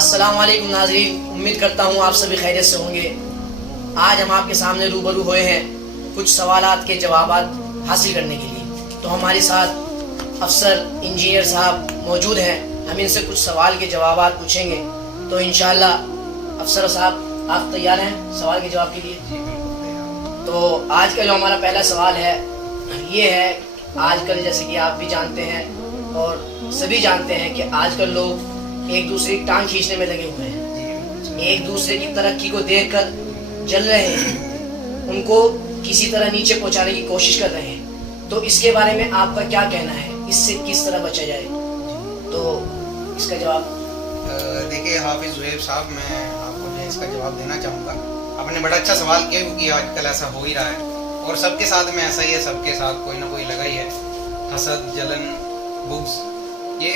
السلام علیکم ناظرین، امید کرتا ہوں آپ سبھی خیریت سے ہوں گے۔ آج ہم آپ کے سامنے روبرو ہوئے ہیں کچھ سوالات کے جوابات حاصل کرنے کے لیے۔ تو ہمارے ساتھ افسر انجینئر صاحب موجود ہیں، ہم ان سے کچھ سوال کے جوابات پوچھیں گے۔ تو انشاءاللہ افسر صاحب آپ تیار ہیں سوال کے جواب کے لیے؟ تو آج کا جو ہمارا پہلا سوال ہے یہ ہے، آج کل جیسے کہ آپ بھی جانتے ہیں اور سبھی جانتے ہیں کہ آج کل لوگ ایک دوسرے کی ٹانگ کھینچنے میں لگے ہوئے ہیں، ایک دوسرے کی ترقی کو دیکھ کر جل رہے ہیں، ان کو کسی طرح نیچے پہنچانے کی کوشش کر رہے ہیں۔ تو اس کے بارے میں آپ کا کیا کہنا ہے، اس سے کس طرح بچا جائے؟ تو اس کا جواب دیکھیے حافظ زہیب صاحب، میں آپ کو جو اس کا جواب دینا چاہوں گا۔ آپ نے بڑا اچھا سوال کیا، کیونکہ آج کل ایسا ہو ہی رہا ہے اور سب کے ساتھ میں ایسا ہی ہے، سب کے ساتھ کوئی نہ کوئی لگا ہی ہے۔ حسد، جلن، بغض یہ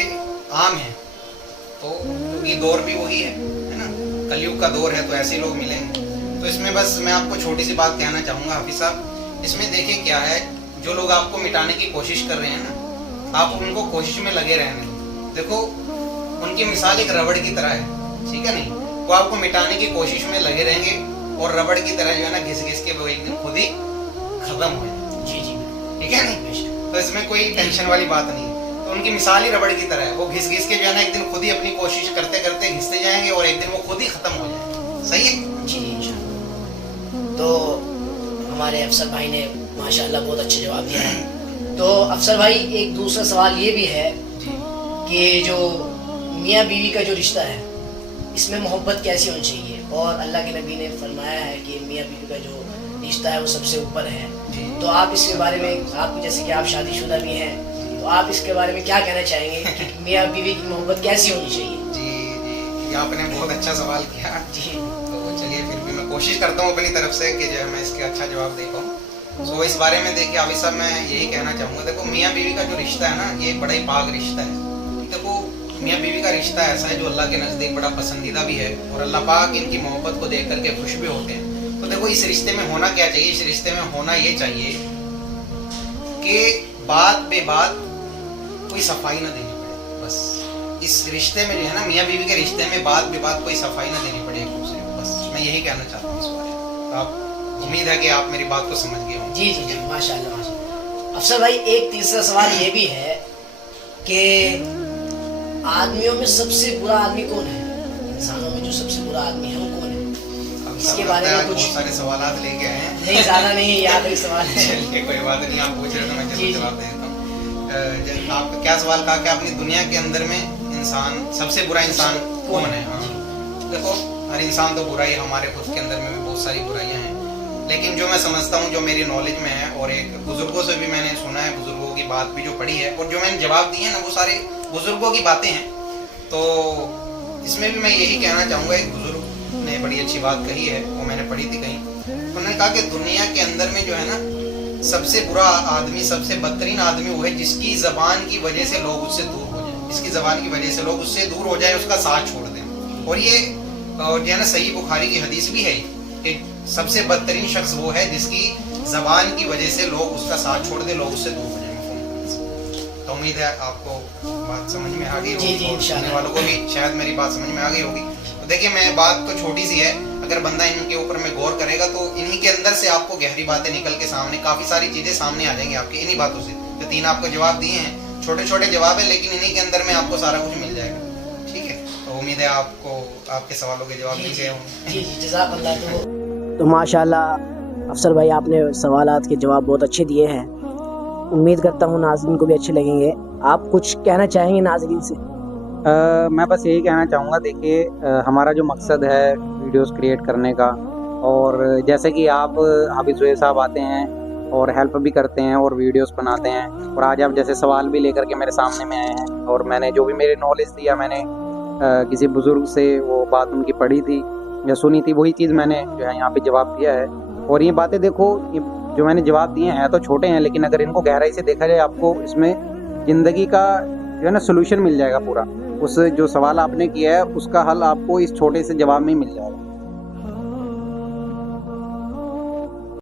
عام ہے، تو یہ دور بھی وہی ہے نا، کلیوگ کا دور ہے، تو ایسے لوگ ملیں گے۔ تو اس میں بس میں آپ کو چھوٹی سی بات کہنا چاہوں گا حافظ صاحب، اس میں دیکھیں کیا ہے، جو لوگ آپ کو مٹانے کی کوشش کر رہے ہیں نا، آپ ان کو کوشش میں لگے رہنے۔ دیکھو ان کی مثال ایک ربڑ کی طرح ہے، ٹھیک ہے نہیں؟ وہ آپ کو مٹانے کی کوشش میں لگے رہیں گے اور ربڑ کی طرح جو ہے نا گھس گھس کے وہ ایک دن خود ہی ختم ہو جائے۔ جی جی ٹھیک ہے نہیں؟ تو اس میں کوئی ٹینشن والی بات نہیں ہے۔ تو ان کی مثال ہی ربڑ کی طرح ہے، وہ گھس گھس کے جو ہے نا ایک دن خود ہی اپنی کوشش کرتے کرتے گھستے جائیں گے اور ایک دن وہ خود ہی ختم ہو جائیں گے۔ صحیح ہے؟ جی انشاءاللہ۔ تو ہمارے افسر بھائی نے ماشاءاللہ بہت اچھا جواب دیا ہے۔ تو افسر بھائی ایک دوسرا سوال یہ بھی ہے کہ جو میاں بیوی کا جو رشتہ ہے اس میں محبت کیسی ہونی چاہیے؟ اور اللہ کے نبی نے فرمایا ہے کہ میاں بیوی کا جو رشتہ ہے وہ سب سے اوپر ہے۔ تو آپ اس کے بارے میں، آپ جیسے کہ آپ شادی شدہ بھی ہیں، تو آپ اس کے بارے میں کیا کہنا چاہیں گے کہ میاں بیوی کی محبت کیسی ہونی چاہیے؟ جی آپ نے بہت اچھا سوال کیا۔ جی تو چلیے پھر بھی میں کوشش کرتا ہوں اپنی طرف سے کہ جو ہے میں اس کے اچھا جواب دے پاؤں۔ سو اس بارے میں دیکھیے حافظ صاحب، میں یہی کہنا چاہوں گا، دیکھو میاں بیوی کا جو رشتہ ہے نا، یہ بڑا ہی پاک رشتہ ہے۔ دیکھو میاں بیوی کا رشتہ ایسا ہے جو اللہ کے نزدیک بڑا پسندیدہ بھی ہے، اور اللہ پاک ان کی محبت کو دیکھ کر کے خوش بھی ہوتے ہیں۔ تو دیکھو اس رشتے میں ہونا کیا چاہیے؟ اس رشتے میں ہونا یہ چاہیے کہ بات بے بات کوئی صفائی نہ دینی پڑے۔ بس اس رشتے میں جو ہے نا، میاں بیوی کے رشتے میں بات بے بات کوئی صفائی نہ دینی پڑے ایک دوسرے کو۔ بس میں یہی کہنا چاہتا ہوں اس بارے میں۔ تو آپ امید ہے کہ آپ میری بات کو سمجھ گئے ہوں۔ جی جی جی ماشاءاللہ ماشاءاللہ۔ افسر بھائی ایک تیسرا سوال یہ بھی ہے کہ آدمیوں میں سب سے برا آدمی کون ہے؟ انسانوں میں جو سب سے برا آدمی ہے وہ کون ہے؟ اس کے بارے میں کچھ؟ بہت سارے سوالات لے کے آئے ہیں۔ نہیں زیادہ نہیں، یاد ایک سوال ہے۔ چلیے کوئی بات نہیں، آپ پوچھ رہے تو میں ضرور جواب دے دیتا ہوں۔ آپ کا کیا سوال کہا کہ اپنی دنیا کے اندر میں انسان سب سے برا انسان کون ہے؟ ہاں دیکھو ہر انسان تو برا ہی، ہمارے خود کے اندر میں بھی بہت ساری برائیاں ہیں، لیکن جو میں سمجھتا ہوں، جو میری نالج میں ہے، اور ایک بزرگوں سے بھی میں نے سنا ہے، بزرگوں کی بات بھی جو پڑھی ہے اور جو میں نے جواب دیے ہیں نا، وہ سارے بزرگوں کی باتیں ہیں۔ تو اس میں بھی میں یہی کہنا چاہوں گا، ایک بزرگ نے بڑی اچھی بات کہی ہے، وہ میں نے پڑھی تھی کہیں، انہوں نے کہا کہ دنیا کے اندر میں جو ہے نا سب سے برا آدمی، سب سے بدترین آدمی وہ ہے جس کی زبان کی وجہ سے لوگ اس سے دور ہو جائیں، جس کی زبان کی وجہ سے لوگ اس سے دور ہو جائیں، اس کا ساتھ چھوڑ دیں۔ اور یہ جو ہے نا صحیح بخاری کی حدیث بھی ہے کہ سب سے بدترین شخص وہ ہے جس کی زبان کی وجہ سے لوگ اس کا ساتھ چھوڑ دیں، لوگ اس سے دور ہو جائیں۔ تو امید ہے آپ کو بات سمجھ میں آ گئی ہوگی، اور سننے والوں کو بھی شاید میری بات سمجھ میں آ گئی ہوگی۔ تو دیکھیے میں بات تو چھوٹی سی ہے، اگر بندہ ان کے اوپر میں غور کرے گا تو انہی کے اندر سے آپ کو گہری باتیں نکل کے سامنے، کافی ساری چیزیں سامنے آ جائیں گی آپ کی انہی باتوں سے۔ جو تین آپ کو جواب دیے ہیں چھوٹے چھوٹے جواب ہیں، لیکن انہی کے اندر میں آپ کو سارا کچھ مل جائے گا۔ ٹھیک ہے، تو امید ہے آپ کو آپ کے سوالوں کے جواب مل گئے ہوں۔ جی جی جزاک اللہ۔ تو ماشاءاللہ افسر بھائی آپ نے سوالات کے جواب بہت اچھے دیے ہیں، امید کرتا ہوں ناظرین کو بھی اچھے لگیں گے۔ آپ کچھ کہنا چاہیں گے ناظرین سے؟ میں بس یہی کہنا چاہوں گا، دیکھیے ہمارا جو مقصد ہے ویڈیوز کریٹ کرنے کا، اور جیسے کہ آپ حافظ زہیب صاحب آتے ہیں اور ہیلپ بھی کرتے ہیں اور ویڈیوز بناتے ہیں، اور آج آپ جیسے سوال بھی لے کر کے میرے سامنے میں آئے ہیں، اور میں نے جو بھی میری نالج دیا، میں نے کسی بزرگ سے وہ بات ان کی پڑھی تھی یا سنی تھی، وہی چیز میں نے جو ہے یہاں پہ جواب دیا ہے۔ اور یہ باتیں دیکھو، جو میں نے جواب دیے ہیں تو چھوٹے ہیں، لیکن اگر ان کو گہرائی سے دیکھا جائے، آپ کو اس میں زندگی کا جو ہے نا سولوشن مل جائے گا پورا۔ اس جو سوال آپ نے کیا ہے اس کا حل آپ کو اس چھوٹے سے جواب میں ہی مل جائے گا۔